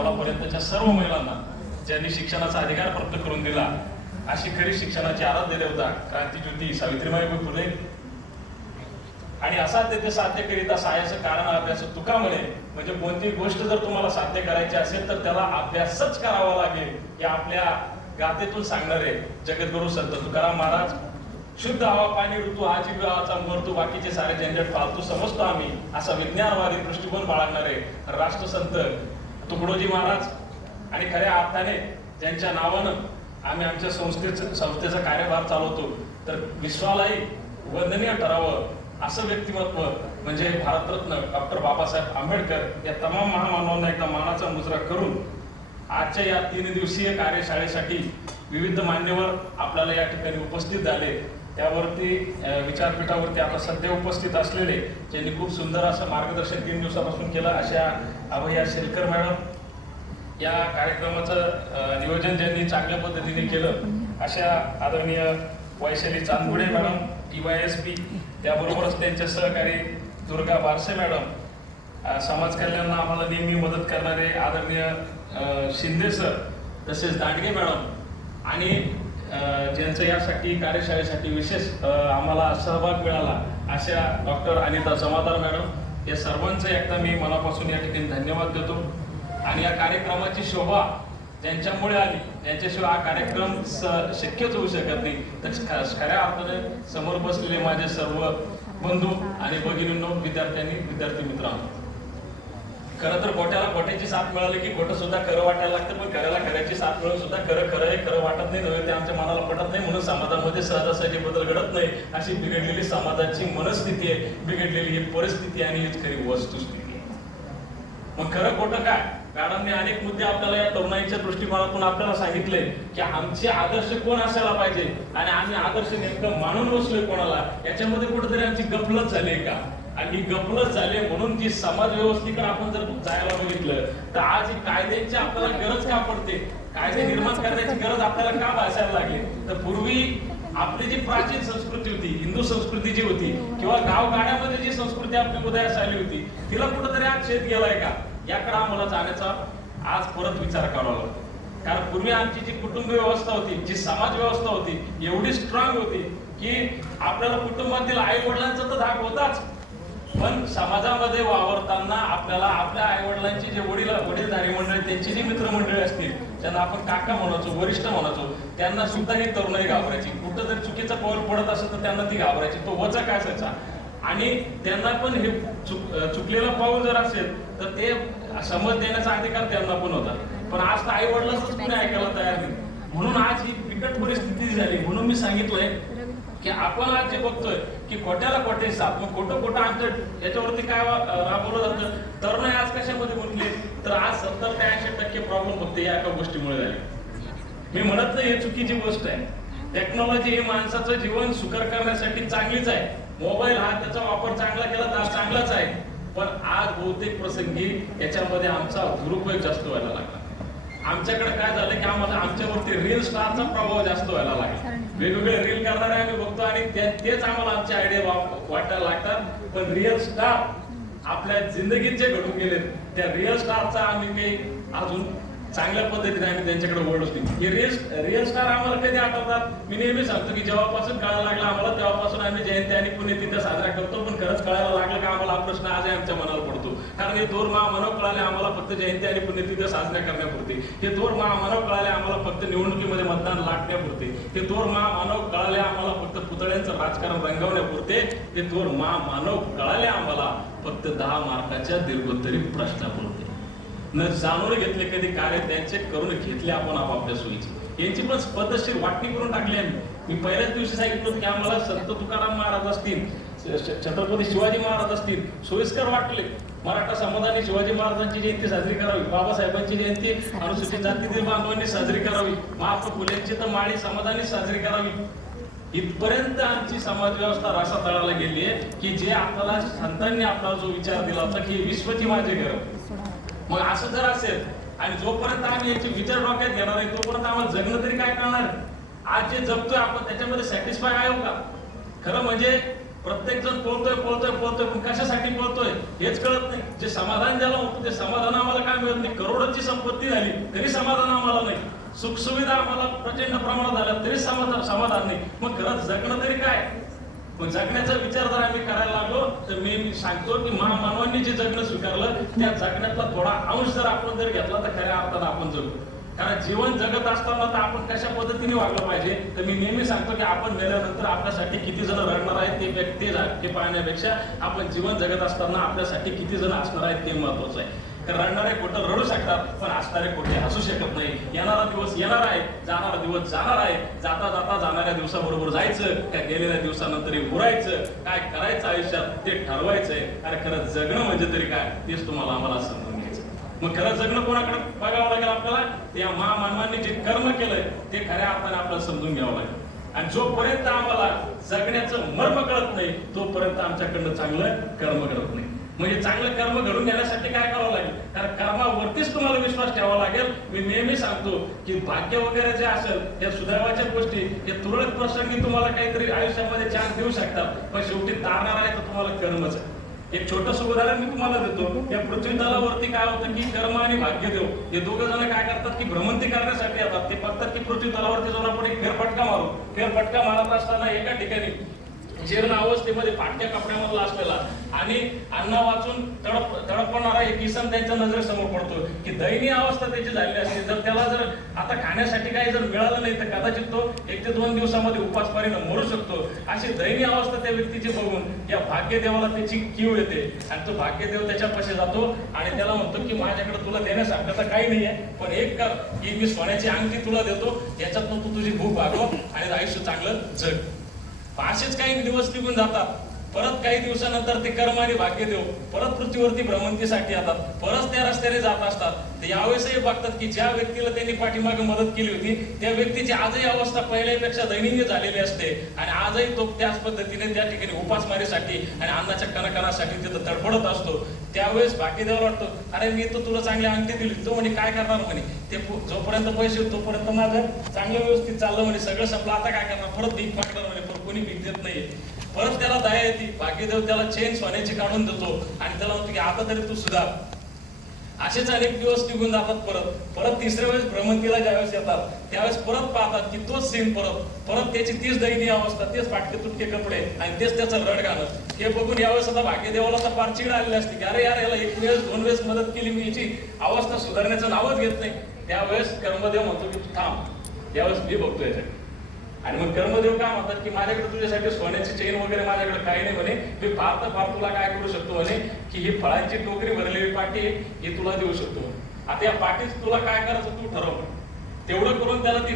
सावलापर्यंतच्या सर्व महिलांना ज्यांनी शिक्षणाचा अधिकार प्राप्त करून दिला, अशी खरी शिक्षणाची आराध्य देवता क्रांतीज्योती सावित्रीबाई फुले. आणि असा ते साध्य करीत सायाचं कारण अभ्यास तुका म्हणे. म्हणजे कोणतीही गोष्ट जर तुम्हाला साध्य करायची असेल तर त्याला अभ्यासच करावा लागेल, हे आपल्या गाथेतून सांगणारे जगद्गुरु संत तुकाराम महाराज. शुद्ध हवा पाणी ऋतू हा जीवाचा मृत्यू बाकीचे सारे झंझट फालतू समजतो आम्ही, असा विज्ञानवादी दृष्टिकोन बाळगणारे राष्ट्रसंत तुकडोजी महाराज. आणि खऱ्या अर्थाने ज्यांच्या नावानं आम्ही आमच्या संस्थेचा कार्यभार चालवतो, तर विश्वालाही वंदनीय ठरावं असं व्यक्तिमत्व म्हणजे भारतरत्न डॉक्टर बाबासाहेब आंबेडकर या तमाम महामानवांना एकदा मानाचा मुजरा करून आजच्या या 3 दिवसीय कार्यशाळेसाठी विविध मान्यवर आपल्याला या ठिकाणी उपस्थित झाले. त्यावरती विचारपीठावरती आता सध्या उपस्थित असलेले ज्यांनी खूप सुंदर असं मार्गदर्शन 3 दिवसापासून केलं अशा अभया शेलकर मॅडम, या कार्यक्रमाचं नियोजन ज्यांनी चांगल्या पद्धतीने केलं अशा आदरणीय वैशाली चांदगुडे मॅडम DYSP, त्याबरोबरच त्यांचे सहकारी दुर्गा बारसे मॅडम, समाज कल्याण आम्हाला नेहमी मदत करणारे आदरणीय शिंदे सर, तसेच दांडगे मॅडम आणि ज्यांचं यासाठी कार्यशाळेसाठी विशेष आम्हाला सहभाग मिळाला अशा डॉक्टर अनिता जमादार मॅडम, या सर्वांचं एकदा मी मनापासून या ठिकाणी धन्यवाद देतो. आणि या कार्यक्रमाची शोभा ज्यांच्यामुळे आली, ज्यांच्याशिवाय हा कार्यक्रम शक्यच होऊ शकत नाही, तर खऱ्या अर्थाने समोर बसलेले माझे सर्व बंधू आणि भगिनींनो, विद्यार्थी मित्रांनो, खरं तर गोट्याला गोट्याची साथ मिळाली की गोटं सुद्धा खरं वाटायला लागतं, पण खऱ्याला खऱ्याची साथ मिळून सुद्धा खरं वाटत नाही, नव्हे ते आमच्या मनाला पटत नाही. म्हणून समाजामध्ये सहजासहजी बदल घडत नाही. अशी बिघडलेली समाजाची मनस्थिती आहे, बिघडलेली ही परिस्थिती आणि हीच खरी वस्तुस्थिती आहे. मग खरं खोटं काय? मॅडमने अनेक मुद्दे आपल्याला या तरुणाईच्या दृष्टिकोनातून आपल्याला सांगितले की आमचे आदर्श कोण असायला पाहिजे आणि आम्ही आदर्श नेमकं मानून बसलोय कोणाला, याच्यामध्ये कुठेतरी आमची गफलत झाली का? आणि ही गफलत झाली म्हणून ती समाज व्यवस्थेकडे आपण जर जायला बघितलं तर आज ही कायद्याची आपल्याला गरज का पडते, कायदे निर्माण करण्याची गरज आपल्याला का भासायला लागली? तर पूर्वी आपली जी प्राचीन संस्कृती होती, हिंदू संस्कृती जी होती, किंवा गावगाड्यामध्ये जी संस्कृती आपली उदयास आली होती, तिला कुठेतरी आज छेद गेलाय का, याकडे आम्हाला जाण्याचा आज परत विचार करावा लागतो. कारण पूर्वी आमची जी कुटुंब व्यवस्था होती, जी समाज व्यवस्था होती, एवढी स्ट्रॉंग होती की आपल्याला कुटुंबातील आई वडिलांचा तर धाक होताच, पण समाजामध्ये वावरताना आपल्याला आपल्या आई वडिलांची जे वडीलधारी मंडळी, त्यांची जी मित्रमंडळी असतील, त्यांना आपण काका म्हणायचो, वरिष्ठ म्हणायचो, त्यांना सुद्धा ही तरुणाई घाबरायची. कुठं जर चुकीचं पाऊल पडत असेल तर त्यांना ती घाबरायची, तो वचा काय असायचा. आणि त्यांना पण हे चुकलेलं पाऊल जर असेल तर ते समज देण्याचा अधिकार त्यांना पण होता. पण आज तर आई वडिलांच कोणी ऐकायला तयार नाही. म्हणून आज ही बिकट परिस्थिती झाली. म्हणून मी सांगितलंय की आपण आज जे बघतोय की खोट्याला खोटे साथ, मग खोटं आमचं याच्यावरती काय राबवलं जातं. तरुण आज कशामध्ये गुंतले, तर आज 70 ते 80% प्रॉब्लेम फक्त या एका गोष्टीमुळे झाले. मी म्हणत नाही हे चुकीची गोष्ट आहे. टेक्नॉलॉजी ही माणसाचं जीवन सुकर करण्यासाठी चांगलीच आहे. मोबाईल हा त्याचा वापर चांगला केला तर चांगलाच आहे, पण आज बहुतेक प्रसंगी याच्यामध्ये आमचा दुरुपयोग जास्त व्हायला लागला. आमच्याकडे काय झालं की आमच्यावरती रील स्टारचा प्रभाव जास्त व्हायला लागला. वेगवेगळे रील करणारे आम्ही बघतो आणि तेच आम्हाला आमची आयडिया वाटायला लागतात. पण रिअल स्टार आपल्या जिंदगीत जे घडून गेले, त्या रिअल स्टारचा आम्ही काही अजून चांगल्या पद्धतीने आम्ही त्यांच्याकडे वळलोच नाही. हे रिअल स्टार आम्हाला कधी आठवतात? मी नेहमी सांगतो की जेव्हापासून कळायला लागला आम्हाला, तेव्हापासून आम्ही जयंती आणि पुण्यतिथी साजरा करतो. पण खरंच कळायला लागलं का आम्हाला हा प्रश्न आजही आमच्या मनाला पडतो. कारण हे दोन महामानव कळाले आम्हाला फक्त जयंती आणि पुण्यतिथी साजरा करण्यापुरते. हे दोन महामानव कळाले आम्हाला फक्त निवडणुकीमध्ये मतदान लाटण्यापुरते. हे दोन महामानव कळाले आम्हाला फक्त पुतळ्यांचं राजकारण रंगवण्यापुरते. हे दोन महामानव कळाले आम्हाला फक्त 10 मार्काच्या दीर्घोत्तरी प्रश्नापुरते. न जाणून घेतले कधी कार्य त्यांचे, करून घेतले आपण आपापल्या सोयीची. यांची पण पद्धतशीर वाटणी करून टाकली आम्ही. मी पहिल्याच दिवशी सांगितलं की आम्हाला संत तुकाराम महाराज असतील, छत्रपती शिवाजी महाराज असतील, सोयीस्कर वाटले. मराठा समाजाने शिवाजी महाराजांची जयंती साजरी करावी, बाबासाहेबांची जयंती अनुसूचित जातीतील बांधवांनी साजरी करावी, महात्मा फुलेंची तर माळी समाजाने साजरी करावी. इथपर्यंत आमची समाज व्यवस्था रासातळाला गेली आहे की जे आपल्याला संतांनी आपला जो विचार दिला होता की विश्वची माझे घर, मग असं जर असेल आणि जोपर्यंत आम्ही याचे विचार डोक्यात घेणार नाही तोपर्यंत आम्हाला जगणं तरी काय करणार? आज जे जगतोय आपण त्याच्यामध्ये सॅटिस्फाय आहे का? खरं म्हणजे प्रत्येक जण पळतोय पण कशासाठी पळतोय हेच कळत नाही. जे समाधान ज्याला होतं ते समाधान आम्हाला काय मिळत नाही, करोडोची संपत्ती झाली तरी समाधान आम्हाला नाही, सुखसुविधा आम्हाला प्रचंड प्रमाणात झाल्या तरी समाधान नाही, मग खरंच जगणं तरी काय? मग जगण्याचा विचार जर आम्ही करायला लागलो तर मी सांगतो की महामानवांनी जे जगणं स्वीकारलं त्या जगण्यातला थोडा अंश जर आपण जर घेतला तर खऱ्या अर्थानं आपण जगू. कारण जीवन जगत असताना तर आपण कशा पद्धतीने वागलं पाहिजे, तर मी नेहमी सांगतो की आपण मेल्यानंतर आपल्यासाठी किती जण रडणार आहेत ते पाहण्यापेक्षा आपण जीवन जगत असताना आपल्यासाठी किती जण असणार आहेत ते महत्वाचं आहे. रडणारे खोटं रडू शकतात पण हसणारे खोटे हसू शकत नाही. येणारा दिवस येणार आहे, जाणारा दिवस जाणार आहे. जाता जाता जाणाऱ्या दिवसाबरोबर जायचं का गेलेल्या दिवसानंतर उरायचं, काय करायचं आयुष्यात ते ठरवायचंय. अरे खरं जगणं म्हणजे तरी काय तेच तुम्हाला आम्हाला समजून घ्यायचं. मग खरं जगणं कोणाकडे बघावं लागेल आपल्याला? त्या महामानवांनी जे कर्म केलंय ते खऱ्या अर्थाने आपल्याला समजून घ्यावं लागेल. आणि जोपर्यंत आम्हाला जगण्याचं मर्म कळत नाही तोपर्यंत आमच्याकडनं चांगलं कर्म घडत नाही. म्हणजे चांगलं कर्म घडून घेण्यासाठी काय करावं लागेल? कारण कर्मावरतीच तुम्हाला विश्वास ठेवावा लागेल. मी नेहमी सांगतो की भाग्य वगैरे जे असेल त्या सुदैवाच्या गोष्टी हे तुरळक प्रसंगी तुम्हाला काहीतरी आयुष्यामध्ये चान्स देऊ शकतात, पण शेवटी तारणार आहे तर तुम्हाला कर्मच आहे. एक छोटंसं उदाहरण मी तुम्हाला देतो. या पृथ्वी तलावरती काय होतं की कर्म आणि भाग्यदेव हे दोघं जण काय करतात की भ्रमंती करण्यासाठी येतात. ते बघतात की पृथ्वी तलावरती जाऊन आपण एक फेरफटका मारू. फेरफटका मारत असताना एका ठिकाणी जीर्ण अवस्थेमध्ये फाटक्या कपड्यामधला असलेला आणि अन्न वाचून तडपणारा एक इसम त्यांच्या नजरेसमोर पडतो की दयनीय अवस्था त्याची झालेली असते. जर त्याला जर आता खाण्यासाठी काही जर मिळालं नाही तर कदाचित तो 1 ते 2 दिवसामध्ये उपासमारीनं मरू शकतो. अशी दयनीय अवस्था त्या व्यक्तीची बघून या भाग्यदेवाला त्याची कीव येते आणि तो भाग्यदेव त्याच्यापाशी जातो आणि त्याला म्हणतो की माझ्याकडे तुला देण्यासारखं तर काही नाहीये, पण एक कर की मी सोन्याची अंगठी तुला देतो, याच्यातून तू तुझी भूक भागव आणि आयुष्य चांगलं जग. असेच काही दिवस निघून जातात. परत काही दिवसानंतर ते कर्म आणि भाग्यदेव परत पृथ्वीवरती भ्रमंतीसाठी येतात. परत त्या रस्त्याने जात असतात. ते यावेळेसही बघतात की ज्या व्यक्तीला त्यांनी पाठीमागे मदत केली होती त्या व्यक्तीची आजही अवस्था पहिल्यापेक्षा दयनीय झालेली असते आणि आजही तो त्याच पद्धतीने त्या ठिकाणी उपासमारीसाठी आणि अन्नाच्या कणकणासाठी तिथं तडफडत असतो. त्यावेळेस भाग्यदेवाला वाटतो अरे मी तर तुला चांगली अंगठी दिली, तो म्हणे काय करणार म्हणे, ते जोपर्यंत पैसे तोपर्यंत माझं चांगलं व्यवस्थित चाललं म्हणे, सगळं संपलं, आता काय करणार, परत भीक मागणार म्हणे, पण कोणी भीक देत नाहीये. परत त्याला दया येते. भाग्यदेव त्याला चेन सोन्याची काढून देतो आणि त्याला म्हणतो की आता तरी तू सुधार. असेच अनेक दिवस निघून जातात. परत तिसऱ्या वेळेस भ्रमंतीला ज्यावेळेस येतात त्यावेळेस परत पाहतात की तोच सीन परत त्याची तीच दयनीय अवस्था, तेच फाटके तुटके कपडे आणि तेच त्याचं रड गाणं. हे बघून यावेळेस आता भाग्यदेवाला तर फार चिड आलेली असते की अरे यार याला 1 वेळेस 2 वेळेस मदत केली मी, याची अवस्था सुधारण्याचं नावच घेत नाही. त्यावेळेस कर्मदेव म्हणतो की तू थांब, यावेळेस मी बघतो याच्याकडे. आणि मग कर्मदेव काय म्हणतात की माझ्याकडे तुझ्यासाठी सोन्याची चेन वगैरे माझ्याकडे काही नाही म्हणे, मी फार तर फार तुला काय करू शकतो म्हणे की ही फळांची टोकरी भरलेली पाटी ही तुला देऊ शकतो. आता या पाटीच तुला काय करायचं तू ठरव. तेवढं करून त्याला ती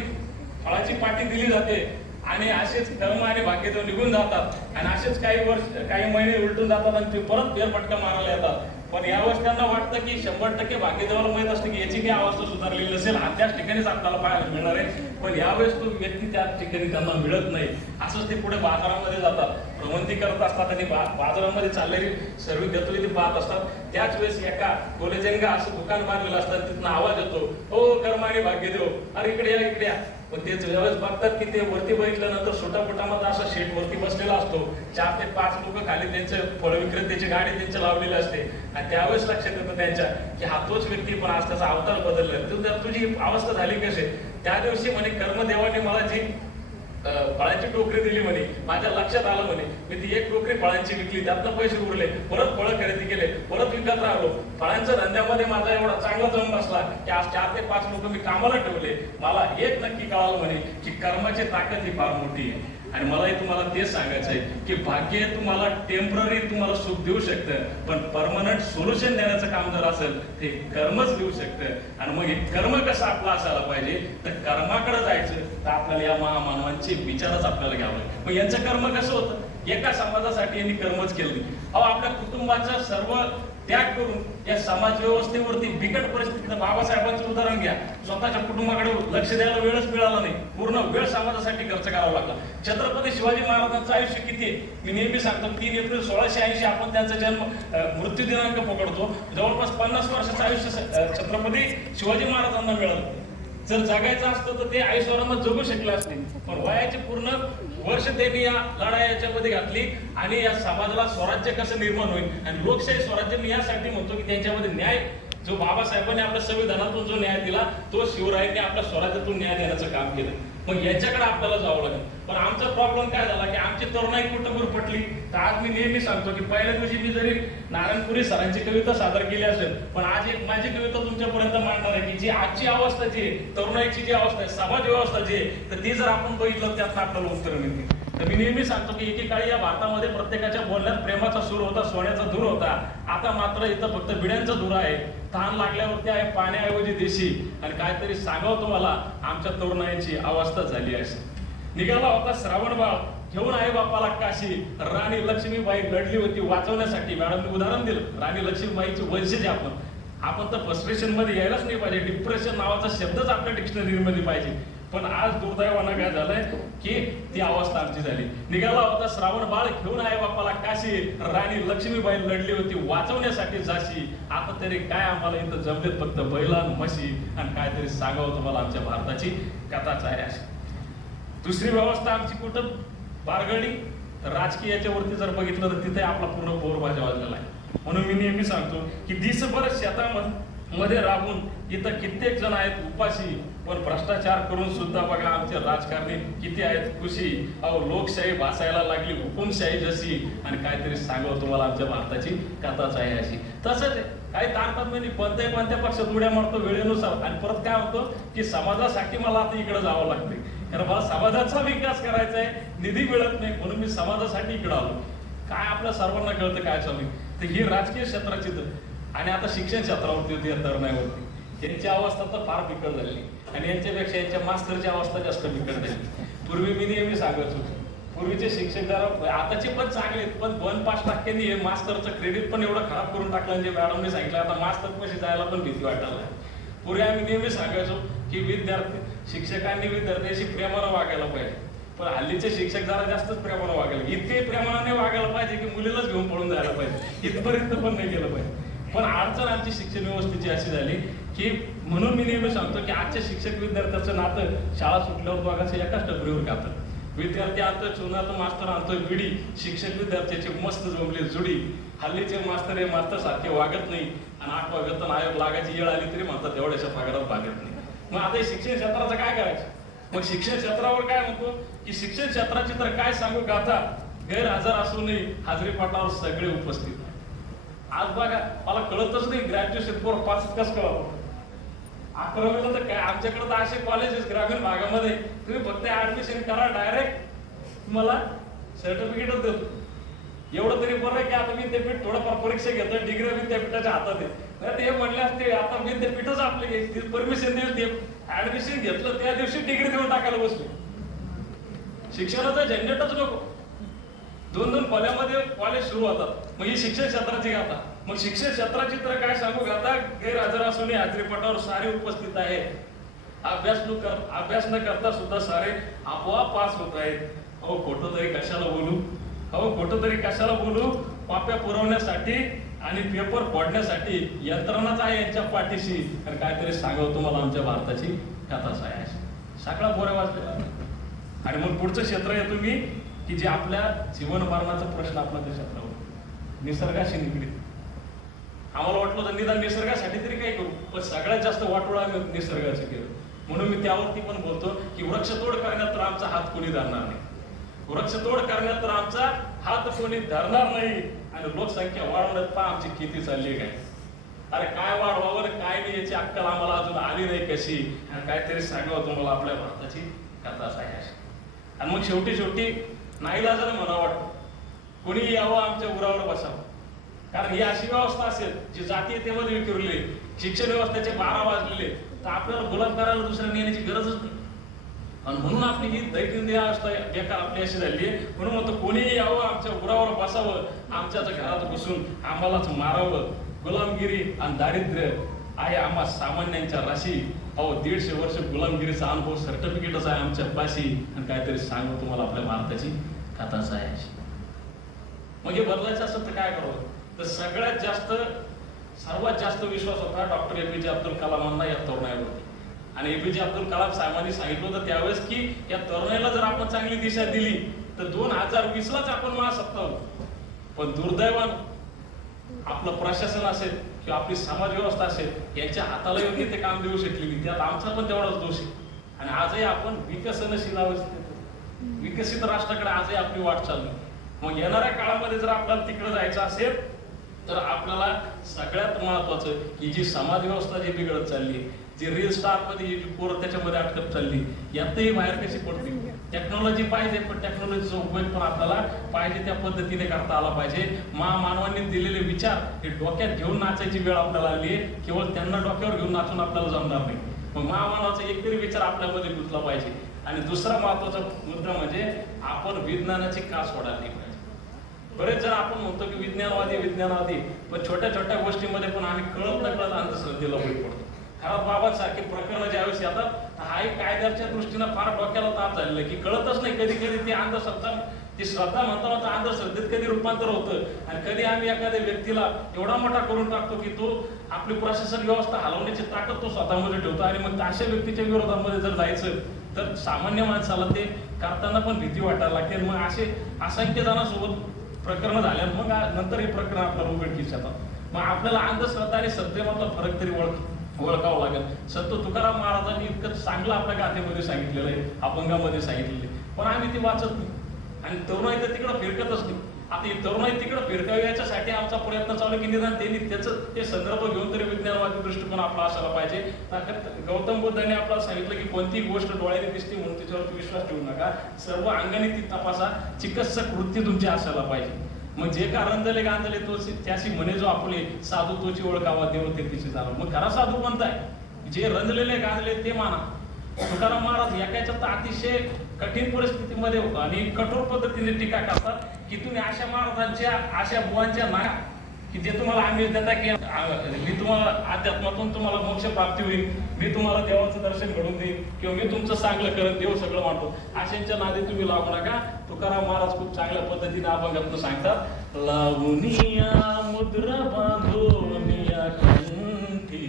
फळाची पाटी दिली जाते आणि असेच कर्म आणि भाग्यदेव निघून जातात आणि असेच काही महिने उलटून जातात आणि ते परत फेरफटका मारायला येतात. पण यावेळेस त्यांना वाटतं की 100% भाग्यदेवाला माहित असतं की याची काही अवस्था सुधारलेली नसेल, हा त्याच ठिकाणीच आपल्याला पाहायला मिळणार आहे. पण यावेळेस तो व्यक्ती त्या ठिकाणी त्यांना मिळत नाही. असंच ते पुढे बाजारामध्ये जातात, भ्रमंती करत असतात आणि बाजारामध्ये चाललेली सर्व गतुली ते पाहत असतात. त्याच वेळेस एका कोलेजेंगा असं दुकान बांधलेलं असतात, तिथून आवाज येतो, हो कर्म आणि भाग्यदेव, अरे इकडे या इकडे या. पण ते ज्यावेळेस बघतात की ते वरती बघितल्यानंतर छोटा असा शेट वरती बसलेला असतो. 4 ते 5 लोक खाली त्यांचे फळ विक्रेत्याची गाडी त्यांच्या लावलेली असते आणि त्यावेळेस लक्षात येतं त्यांच्या की हा तोच व्यक्ती, पण आज त्याचा अवतार बदलला. तुझी अवस्था झाली कशी? त्या दिवशी म्हणे कर्मदेवाने मला जी फळांची टोकरी दिली म्हणे, माझ्या लक्षात आलं म्हणे, मी ती 1 टोकरी फळांची विकली, त्यातनं पैसे उरले, परत फळं खरेदी केले, परत विकत राहिलो. फळांच्या धंद्यामध्ये माझा एवढा चांगला जम बसला की आज 4 ते 5 लोक मी कामाला ठेवले. मला एक नक्की कळालं म्हणे की कर्माची ताकद ही फार मोठी आहे. आणि मलाही तुम्हाला तेच सांगायचं आहे की भाग्य तुम्हाला टेम्पररी तुम्हाला सुख देऊ शकतं, पण परमनंट सोल्युशन देण्याचं काम जर असेल ते कर्मच देऊ शकतं. आणि मग हे कर्म कसं आपलं असायला पाहिजे, तर कर्माकडे जायचं तर आपल्याला या महामानवांचे विचारच आपल्याला घ्यावे. मग यांचं कर्म कसं होतं? एका समाजासाठी यांनी कर्मच केलं. आपल्या कुटुंबाचं सर्व त्याग करून या समाज व्यवस्थेवरती बिकट परिस्थितीत, बाबासाहेबांचं उदाहरण घ्या, स्वतःच्या कुटुंबाकडे लक्ष द्यायला वेळच मिळाला नाही, पूर्ण वेळ समाजासाठी खर्च करावा लागला. छत्रपती शिवाजी महाराजांचं आयुष्य किती? मी नेहमी सांगतो 3 एप्रिल 1680 आपण त्यांचा मृत्यू दिनांक पकडतो. जवळपास 50 वर्षाचं आयुष्य छत्रपती शिवाजी महाराजांना मिळालं. जर जगायचं असतं तर ते आयुष्यभरामध्ये जगू शकले असते, पण वयाचे पूर्ण वर्ष त्यांनी या लढाई याच्यामध्ये घातली आणि या समाजाला स्वराज्य कसं निर्माण होईल आणि लोकशाही स्वराज्य मी यासाठी म्हणतो की त्यांच्यामध्ये न्याय जो बाबासाहेबांनी आपल्या संविधानातून जो न्याय दिला तो शिवरायांनी आपल्या स्वराज्यातून न्याय देण्याचं काम केलं. मग याच्याकडे आपल्याला जावं लागेल. पण आमचा प्रॉब्लेम काय झाला की आमची तरुणाई कुठं पटली. तर आज मी नेहमी सांगतो की पहिल्या दिवशी मी जरी नारायणपुरी सरांची कविता सादर केली असेल, पण आज एक माझी कविता तुमच्यापर्यंत मांडणार आहे की जी आजची अवस्था जी आहे, तरुणाईची जी अवस्था आहे, समाज व्यवस्था जी आहे, तर ती जर आपण बघितलं त्यात आपल्याला उत्तर मिळते. तर मी नेहमी सांगतो की एकेकाळी या भारतामध्ये प्रत्येकाच्या बोलण्यात प्रेमाचा सूर होता, सोन्याचा धूर होता. आता मात्र इथं फक्त बिड्यांचा धूर आहे. तहान लागल्यावरती आहे पाण्याऐवजी देशी. आणि काहीतरी सांगावं तुम्हाला, आमच्या तरुणाईची अवस्था झाली अशी. निघाला होता श्रावण बाळ घेऊन आई बापाला काशी. राणी लक्ष्मीबाई लढली होती वाचवण्यासाठी. मॅडम उदाहरण दिलं, राणी लक्ष्मीबाईची वंशज आपण तर फ्रस्ट्रेशन मध्ये यायलाच नाही पाहिजे. डिप्रेशन नावाचा शब्दच आपल्या डिक्शनरीमध्ये पाहिजे. पण आज दुर्दैवानं काय झालंय की ती अवस्था आमची झाली. निघाला होता श्रावण बाळ घेऊन आई बापाला काशी. राणी लक्ष्मीबाई लढली होती वाचवण्यासाठी झाशी. आता तरी काय आम्हाला इथं जमलेत फक्त बैलान म्हशी. आणि काहीतरी सांगावं तुम्हाला आमच्या भारताची कथाच आहे अशी. दुसरी व्यवस्था आमची कुठं बारगडी. राजकीयाच्या वरती जर बघितलं तर तिथे आपला पूर्ण पोरबाजा वाजलेला आहे. म्हणून मी नेहमी सांगतो की दिसभर शेतामध्ये राबून इथं कित्येक जण आहेत उपाशी. पण भ्रष्टाचार करून सुद्धा बघा आमचे राजकारणी किती आहेत खुशी. अहो लोकशाही भासायला लागली हुकुमशाही जशी. आणि काहीतरी सांगावं तुम्हाला आमच्या भारताची कथाच आहे अशी. तसंच आहे काही तारतम्याने कोणत्या पक्षात उड्या मारतो वेळेनुसार. आणि परत काय होतं की समाजासाठी मला आता इकडे जावं लागते, कारण मला समाजाचा विकास करायचा आहे. निधी मिळत नाही म्हणून मी समाजासाठी इकडे आलो. काय आपल्या सर्वांना कळतं काय चालू आहे. तर ही राजकीय क्षेत्राची आणि आता शिक्षण क्षेत्रावरती होती या तरुणाईवरती. यांची अवस्था तर फार बिकट झाली. आणि यांच्यापेक्षा यांच्या मास्तरची अवस्था जास्त बिकट झाली. पूर्वी मी नेहमी सांगत होतो, पूर्वीचे शिक्षक जरा आताचे पण चांगले आहेत, पण 2-5% हे मास्तरचं क्रेडिट पण एवढं खराब करून टाकलं. जे मॅडमने सांगितलं आता मास्तर कशी जायला पण भीती वाटायला. पूर्वी आम्ही नेहमी सांगायचो की शिक्षकांनी विद्यार्थ्यांशी प्रेमानं वागायला पाहिजे. पण हल्लीचे शिक्षक जरा जास्तच प्रेमानं वागायला, इतके प्रेमाने वागायला पाहिजे की मुलीलाच घेऊन पळून जायला पाहिजे. इथपर्यंत पण नाही गेलं पाहिजे. पण अडचण आमची शिक्षण व्यवस्थेची अशी झाली की म्हणून मी नेहमी सांगतो की आजच्या शिक्षक विद्यार्थ्याचं नातं शाळा सुटल्यावर दोघांचं एकाच टपरीवर खातं. विद्यार्थी आणतोय चुनाचं, मास्तर आणतोय बिडी. शिक्षक विद्यार्थ्याची मस्त जमली जुडी. हल्लीचे मास्तर हे मास्तर सारखे वागत नाही. आणि 8 वेतन आयोग लागायची वेळ आली तरी म्हणतात तेवढ्याच्या पगारात भागत नाही. मग आता शिक्षण क्षेत्राचं काय करायचं. मग शिक्षण क्षेत्रावर काय म्हणतो की शिक्षण क्षेत्राची तर काय सांगू गाथा. गैरहजर असूनही हाजरी पाठावर सगळे उपस्थित. आज बघा मला कळतच नाही ग्रॅज्युएशन पोर पास कसं कळतं. 11वीला तर काय आमच्याकडे तर असे कॉलेजेस ग्रामीण भागामध्ये तुम्ही फक्त ऍडमिशन करा डायरेक्ट तुम्हाला सर्टिफिकेटच देतो. एवढं तरी बरं आहे की आता विद्यापीठ थोडंफार परीक्षा घेतं, डिग्री विद्यापीठाच्या हातात आहे. ते म्हणले असते आता विद्यापीठच आपले परमिशन देईल. ते ऍडमिशन घेतलं त्या दिवशी डिग्री देऊन टाकायला बसलो. शिक्षणाचा झंझटच नको. 2-2 खोल्यामध्ये कॉलेज सुरू होतात. मग ही शिक्षण क्षेत्राची गाथा. मग शिक्षण क्षेत्राची तर काय सांगू गाथा. गैरहजर असून हाजरीपटावर सारे उपस्थित आहेत. अभ्यास न करता सुद्धा सारे आपोआप पास होत आहेत. अहो खोटं तरी कशाला बोलू. कॉप्या पुरवण्यासाठी आणि पेपर फोडण्यासाठी यंत्रणाच आहे यांच्या पाठीशी. आणि काहीतरी सांगावं तुम्हाला आमच्या भारताची कथाच आहे. सगळा बोऱ्या वाजलेला. आणि मग पुढचं क्षेत्र येतो मी की जे आपल्या जीवन मरणाचा प्रश्न आपला त्या क्षेत्रावर निसर्गाशी निगडीत. आम्हाला वाटलं तर निदान निसर्गासाठी तरी काही करू, पण सगळ्यात जास्त वाटोळं आम्ही निसर्गाचं केलं. म्हणून मी त्यावरती पण बोलतो की वृक्षतोड करण्यात तर आमचा हात कोणी धरणार नाही. वृक्षतोड करण्यात तर आमचा हात कोणी धरणार नाही. आणि लोकसंख्या वाढवण्यात पण आमची किती चालली काय. अरे काय वाढवावं काय नाही याची अक्कल आम्हाला अजून आली नाही कशी. आणि काहीतरी सांगावं तुम्हाला आपल्या भारताची कथाच आहे अशी. आणि मग शेवटी नाईलाजाने म्हणावं वाटतं कोणी यावं आमच्या उरावर बसावं. कारण ही अशी व्यवस्था असेल जी जातीयतेमध्ये विखुरली. शिक्षण व्यवस्थेचे 12 वाजलेले तर आपल्याला गुलाम करायला दुसऱ्या येण्याची गरजच नाही. आणि म्हणून आपली ही दैनंदिन अवस्था बेकार आपली अशी झाली आहे. म्हणून म्हणतो कोणीही यावं आमच्या उरावर बसावं, आमच्याच घरात बसून आम्हालाच मारावं. गुलामगिरी आणि दारिद्र्य आहे आम्हा सामान्यांच्या राशी. अहो 150 वर्ष गुलामगिरीचा अनुभव सर्टिफिकेटच आहे आमच्या पाशी. आणि काहीतरी सांगू तुम्हाला आपल्या भारताची कथाच आहे अशी. मग हे बदलायचं असेल तर काय करावं. तर सर्वात जास्त विश्वास होता डॉक्टर APJ अब्दुल कलामांना या तरुणाईवरती. आणि APJ अब्दुल कलाम साहेबांनी सांगितलं होतं त्यावेळेस की या तरुणाईला जर आपण चांगली दिशा दिली तर 2020लाच आपण महासत्ता होऊ. पण दुर्दैवानं आपलं प्रशासन असेल किंवा आपली समाज व्यवस्था असेल यांच्या हाताला योग्य ते काम देऊ शकली नाही, त्यात आमचा पण तेवढाच दोष आहे. आणि आजही आपण विकसनशील अवस्थेत विकसित राष्ट्राकडे आजही आपली वाट चालली. मग येणाऱ्या काळामध्ये जर आपल्याला तिकडे जायचं असेल तर आपल्याला सगळ्यात महत्वाचं की जी समाज व्यवस्था जी बिघडत चालली, जी रील स्टार मध्ये जी पोरं त्याच्यामध्ये अटकत चालली, यातही बाहेर कशी पडते. टेक्नॉलॉजी पाहिजे, पण टेक्नॉलॉजीचा उपयोग पण आपल्याला पाहिजे त्या पद्धतीने करता आला पाहिजे. मानवांनी दिलेले विचार हे डोक्यात घेऊन नाचायची वेळ आपल्याला आली आहे. केवळ त्यांना डोक्यावर घेऊन नाचून आपल्याला जमणार नाही. मग मानवाचा एकतरी विचार आपल्यामध्ये गुंतला पाहिजे. आणि दुसरा महत्वाचा मुद्दा म्हणजे आपण विज्ञानाची का सोडायला नाही पाहिजे. बरेच जण आपण म्हणतो की विज्ञानवादी, पण छोट्या छोट्या गोष्टीमध्ये पण आम्ही कळत नकळत अंधश्रद्धेला बळी पडतो. खराब बाबांसारखी प्रकरणं ज्यावेळेस येतात हा एक कायद्याच्या दृष्टीनं फार डोक्याला ताप झालेला आहे की कळतच नाही कधी कधी ती अंधश्रद्धा, ती श्रद्धा म्हणता अंधश्रद्धेत कधी रूपांतर होतं. आणि कधी आम्ही एखाद्या व्यक्तीला एवढा मोठा करून टाकतो की तो आपली प्रशासन व्यवस्था हलवण्याची ताकद तो स्वतःमध्ये ठेवतो. आणि मग अशा व्यक्तीच्या विरोधामध्ये जर जायचं तर सामान्य माणसाला ते करताना पण भीती वाटायला लागते. मग असे असंख्य जणांसोबत प्रकरण झाल्या, मग नंतर हे प्रकरण आपल्याला उघडकीस येतात. मग आपल्याला अंधश्रद्धा आणि श्रद्धेमधला फरक तरी ओळखावं लागेल. संत तुकाराम महाराजांनी इतकं चांगलं आपल्या गाथेमध्ये सांगितलेलं आहे, अभंगामध्ये सांगितलेलं आहे, पण आम्ही ते वाचत नाही. आणि तरुणाई तर तिकडं फिरकतच नाही. आता ही तरुणाई तिकडं फिरकावी याच्यासाठी आमचा प्रयत्न चालू की निदान त्यांनी त्याचं ते संदर्भ घेऊन तरी विज्ञानवादी दृष्टिकोन आपला असायला पाहिजे. गौतम बुद्धांनी आपल्याला सांगितलं की कोणतीही गोष्ट डोळ्याने दिसते म्हणून तिच्यावरती विश्वास ठेवू नका, सर्व अंगाने ती तपासा, चिकित्सक वृत्ती तुमची असायला पाहिजे. मग जे का रंजले गांजले तो त्याशी म्हणे जो आपले साधू तोची ओळखावा देव ते तिची जाणव. मग खरा साधू कोणता आहे? जे रंजलेले गांजले ते माना. तुकाराम महाराज याच्यात अतिशय कठीण परिस्थितीमध्ये होतो आणि कठोर पद्धतीने टीका करतात की तुम्ही अशा महाराजांच्या अशा बुवांच्या ना की जे तुम्हाला आम्ही देता की मी तुम्हाला अध्यात्मातून तुम्हाला मोक्ष प्राप्ती होईल, मी तुम्हाला देवाचं दर्शन घडून देईन किंवा मी तुमचं चांगलं करेन, देव सगळं वाटतो, अशांच्या नादी तुम्ही लागू नका. तुकाराम महाराज खूप चांगल्या पद्धतीने अभंगातून सांगतात, लावूनिया मुद्रा बांधूनिया कंठी,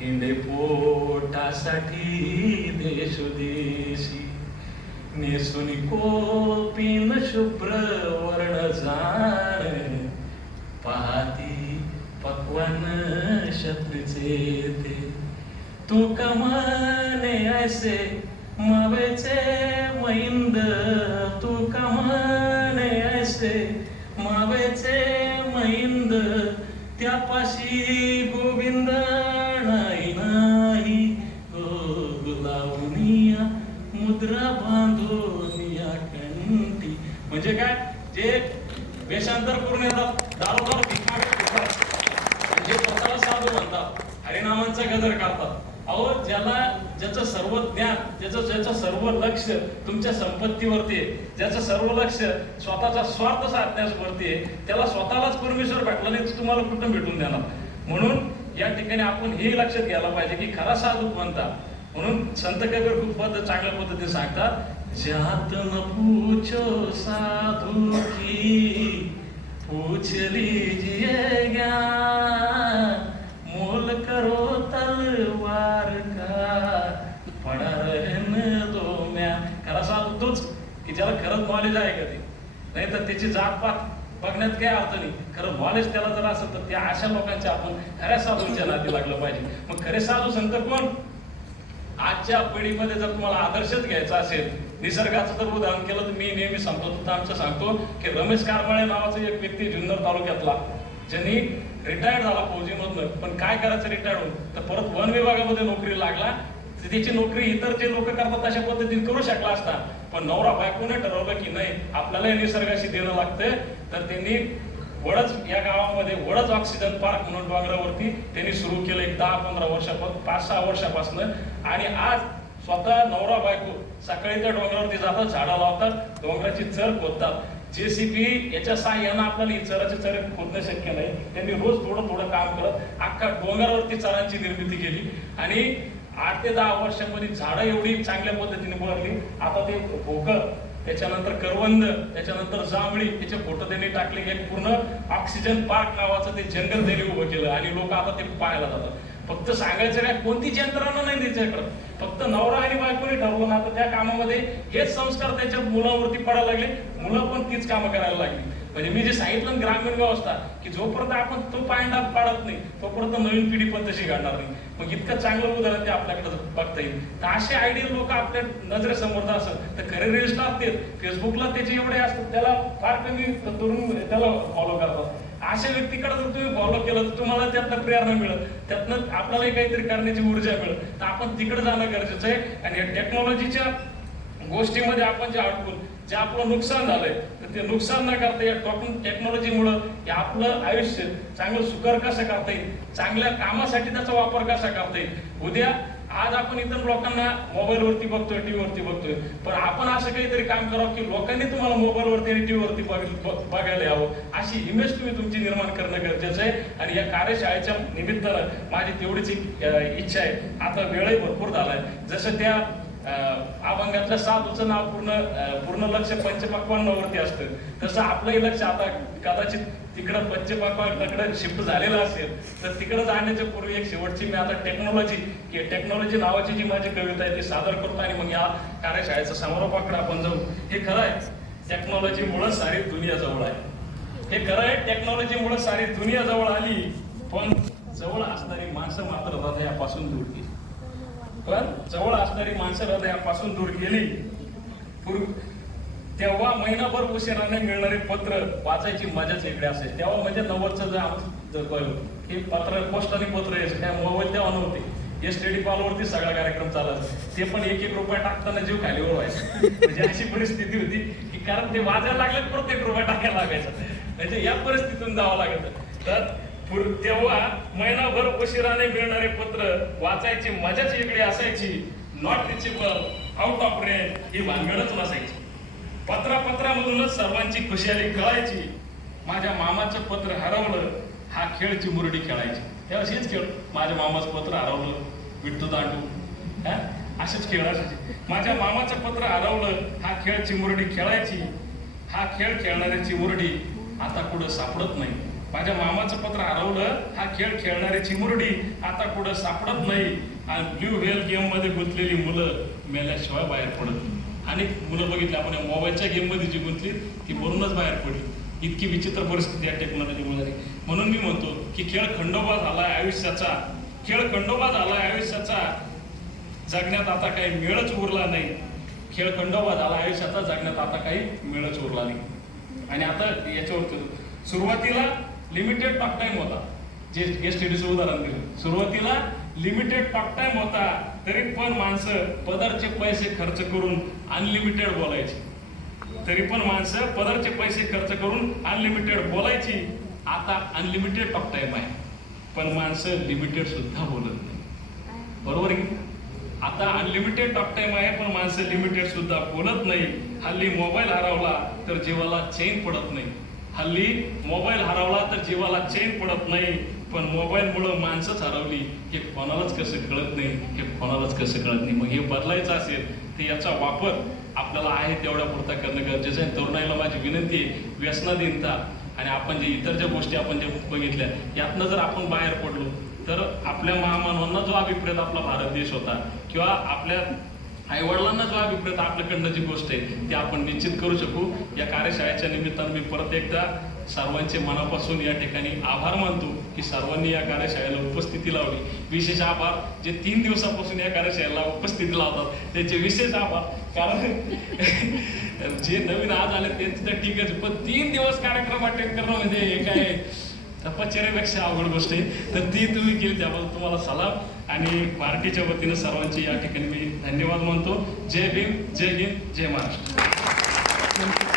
हिंडे पोटासाठी देशोदेशी, नेसुनी कोपीन शुभ्र वर्ण जाण, पाहती पक्वान शत्रूचे ते, तू कमाने ऐसे मावेचे मैंद, तू कमाने ऐसे मावेचे मैंद, त्यापाशी गोविंद नाही नाही गो, लावूनिया मुद्रा बांधूनिया कंठी. म्हणजे काय, जे वेषांतर करून येतात, दारोदार भिकारी फिरतात, जे स्वतःला साधू म्हणतात, हरिनामांचा गजर करतात. अहो ज्याचं सर्व ज्ञान, ज्याचं सर्व लक्ष तुमच्या संपत्तीवरती आहे, ज्याचं सर्व लक्ष स्वतःचा स्वार्थ साधण्यावरती आहे, त्याला स्वतःलाच परमेश्वर भेटला नाही तर तुम्हाला कुठं भेटून देणार. म्हणून या ठिकाणी आपण हे लक्षात घ्यायला पाहिजे की खरा साधू कोणता. म्हणून संत कबीर खूप चांगल्या पद्धतीने सांगतात, जात न पूछो साधू की पूछ लीजिए ज्ञान, मोल करो तलवार का पड़ा रहने दो म्यान. खरा साधू तोच की ज्याला खरंच नॉलेज आहे का ते, नाही तर त्याची जातपात बघण्यात काही अर्थ नाही. खरं नॉलेज त्याला जर असेल तर त्या अशा लोकांच्या आपण खऱ्या साधूंच्या नादी लागलं पाहिजे. मग खरे साधू संत कोण? आजच्या पिढीमध्ये जर तुम्हाला आदर्शच घ्यायचा असेल, निसर्गाचं जर उदाहरण केलं तर मी नेहमी सांगतो की रमेश कारमाळे नावाचा एक व्यक्ती जुन्नर तालुक्यातला, ज्यांनी रिटायर्ड झाला फौजीमधनं, पण काय करायचं रिटायर्ड होऊन तर परत वन विभागामध्ये नोकरी लागला. त्याची नोकरी इतर जे लोक करतात तशा पद्धतीने करू शकला असता, पण नवरा बायकोने ठरवलं की नाही आपल्याला निसर्गाशी देणं लागतंय. तर त्यांनी वडच या गावामध्ये वडच ऑक्सिजन पार्क म्हणून डोंगरावरती त्यांनी सुरू केलं एक 10-15 वर्षापासून, 5-6 वर्षापासून. आणि आज स्वतः नवरा बायको सकाळी त्या डोंगरावरती जातात, झाडं लावतात, डोंगराची चर खोदतात. JCB याच्या साह्यानं आपल्याला ही चराची चर खोदणं शक्य नाही. त्यांनी रोज थोडं काम करत अख्खा डोंगरावरती चरांची निर्मिती केली. आणि 8 ते 10 वर्षांमध्ये झाडं एवढी चांगल्या पद्धतीने बहरली. आता ते भोकर, त्याच्यानंतर करवंद, त्याच्यानंतर जांभळी, त्याचे फोटो त्यांनी टाकले. एक पूर्ण ऑक्सिजन पार्क नावाचं ते जंगल त्यांनी उभं केलं आणि लोक आता ते पाहायला जातात. फक्त सांगायचं काय, कोणतीच यंत्रणा नाही त्याच्याकडं, फक्त नवरा आणि बायकोने ठरवून आता त्या कामामध्ये हेच संस्कार त्याच्या मुलावरती पडायला लागले. मुलं पण तीच कामं करायला लागली. म्हणजे मी जे सांगितलं ना ग्रामीण व्यवस्था की जोपर्यंत आपण तो पायंडा पाडत नाही तोपर्यंत नवीन पिढी पण तशी घडणार नाही. मग इतकं चांगलं उदाहरण ते आपल्याकडे बघता येईल. तर असे आयडियल लोक आपल्या नजरेसमोर जर असेल तर खरे रील स्टार तेच. फेसबुकला त्याचे एवढे असतात त्याला फार कमी तरुण त्याला फॉलो करतात. अशा व्यक्तीकडे जर तुम्ही फॉलो केलं तर तुम्हाला त्यातनं प्रेरणा मिळत, त्यातनं आपल्यालाही काहीतरी करण्याची ऊर्जा मिळत. तर आपण तिकडे जाणं गरजेचं आहे. आणि या टेक्नॉलॉजीच्या गोष्टीमध्ये आपण जे अडकून जे आपलं नुकसान झालंय तर ते नुकसान न करता या टेक्नॉलॉजीमुळं आपलं आयुष्य चांगलं सुकर कसं करता येईल, चांगल्या कामासाठी त्याचा वापर कसा करता येईल. उद्या आज आपण इतर लोकांना मोबाईलवरती बघतोय, टीव्हीवरती बघतोय, पण आपण असं काहीतरी काम करावं की लोकांनी तुम्हाला मोबाईलवरती आणि टीव्हीवरती बघायला यावं, अशी इमेज तुम्ही तुमची निर्माण करणं गरजेचं आहे. आणि या कार्यशाळेच्या निमित्तानं माझी तेवढीच इच्छा आहे. आता वेळही भरपूर झालाय. जसं त्या अभंगातल्या साधूचं नाव पूर्ण लक्ष पंचपक्वान्नावरती असतं, तसं आपलंही लक्ष आता कदाचित तिकडं पंचपक्वान्नाकडे शिफ्ट झालेलं असेल. तर तिकडे जाण्याच्या पूर्वी एक शेवटची मी आता टेक्नॉलॉजी नावाची जी माझी कविता आहे ती सादर करतो आणि मग या कार्यशाळेचा समारोपाकडे आपण जाऊ. हे खरं आहे, टेक्नॉलॉजीमुळे सारी दुनिया जवळ आहे. हे खरं आहे, टेक्नॉलॉजीमुळे सारी दुनिया जवळ आली, पण जवळ असणारी माणसं मात्र हृदयापासून दूर गेली. पण जवळ असणारी माणसं हृदयापासून दूर गेली. तेव्हा महिनाभर उशिराने मिळणारे पत्र वाचायची मजाच वेगळी असेल. तेव्हा म्हणजे 90चं हे पत्र पोस्टाने पत्र यायचं, त्या मोबाईल तेव्हा नव्हते. एसटीडी कॉलवरती सगळा कार्यक्रम चालायचा. ते पण 1-1 रुपया टाकताना जीव खाली व्हायचा. म्हणजे अशी परिस्थिती होती की कारण ते वाजायला लागले परत 1 रुपया टाकायला लागायचा. म्हणजे या परिस्थितीतून जावं लागत. तर तेव्हा महिनाभर उशिराने मिळणारे पत्र वाचायची मजाच वेगळी असायची. Not reachable, out of range ही भानगडच नसायची. पत्रामधूनच सर्वांची खुशाली कळायची. माझ्या मामाचं पत्र हरवलं हा खेळ चिमुरडी खेळायची. तेव्हा हेच खेळ, माझ्या मामाचं पत्र हरवलं, विट्टू दांडू, असेच खेळ असायचे. माझ्या मामाचं पत्र हरवलं हा खेळ चिमुरडी खेळायची. हा खेळ खेळणारी चिमुरडी आता कुठं सापडत नाही. माझ्या मामाचं पत्र हरवलं हा खेळ खेळणारी चिमुरडी आता कुठं सापडत नाही. आणि ब्ल्यू व्हेल गेम मध्ये गुंतलेली मुलं मेल्याशिवाय बाहेर पडत नाही. अनेक मुलं बघितली आपण मोबाईलच्या गेम मध्ये जी गुंतली ती वरूनच बाहेर पडली. इतकी विचित्र परिस्थिती या टेक्नॉलॉजीमुळे झाली. म्हणून मी म्हणतो की खेळ खंडोबा झालाय आयुष्याचा, खेळ खंडोबा झालाय आयुष्याचा, जगण्यात आता काही मेळच उरला नाही. खेळ खंडोबा झाला आयुष्याचा, जगण्यात आता काही मेळच उरला नाही. आणि आता याच्यावर सुरुवातीला लिमिटेड टॉक टाइम होता, जे एसटीडीचं उदाहरण दिलं. सुरुवातीला लिमिटेड टॉक टाइम होता, तरी पण माणसं पदरचे पैसे खर्च करून अनलिमिटेड बोलायची. तरी पण माणसं पदरचे पैसे खर्च करून अनलिमिटेड बोलायची. आता अनलिमिटेड टॉक टाइम आहे, पण माणसं लिमिटेड सुद्धा बोलत नाही. बरोबर आहे? आता अनलिमिटेड टॉक टाइम आहे, पण माणसं लिमिटेड सुद्धा बोलत नाही. हल्ली मोबाईल हरवला तर जीवाला चैन पडत नाही. हल्ली मोबाईल हरवला तर जीवाला चैन पडत नाही. पण मोबाईलमुळं माणसंच हरवली हे कोणालाच कसं कळत नाही, हे कोणालाच कसं कळत नाही. मग हे बदलायचं असेल तर याचा वापर आपल्याला आहे तेवढ्या पुरता करणं गरजेचं आहे. तरुणाईला माझी विनंती आहे, व्यसनाधीनता आणि आपण जे इतर ज्या गोष्टी आपण जे बघितल्या यातनं जर आपण बाहेर पडलो तर आपल्या महामानवांना जो अभिप्रेत आपला भारत देश होता किंवा आपल्या आईवडिलांना जो अभिप्रेत आपल्याकडनं जी गोष्ट आहे ती आपण निश्चित करू शकू. या कार्यशाळेच्या निमित्तानं मी परत एकदा सर्वांचे मनापासून या ठिकाणी आभार मानतो की सर्वांनी या कार्यशाळेला उपस्थिती लावली. विशेष आभार जे 3 दिवसापासून या कार्यशाळेला उपस्थिती लावतात त्याचे विशेष आभार. कारण जे नवीन आज आले त्यांचं तर ठीक आहे, पण 3 दिवस कार्यक्रम अटेंड करणं म्हणजे हे काय तपश्चर्यापेक्षा अवघड गोष्ट आहे. तर ती तुम्ही केली त्याबद्दल तुम्हाला सलाम. आणि पार्टीच्या वतीनं सर्वांची या ठिकाणी मी धन्यवाद मानतो. जय भीम, जय हिंद, जय महाराष्ट्र.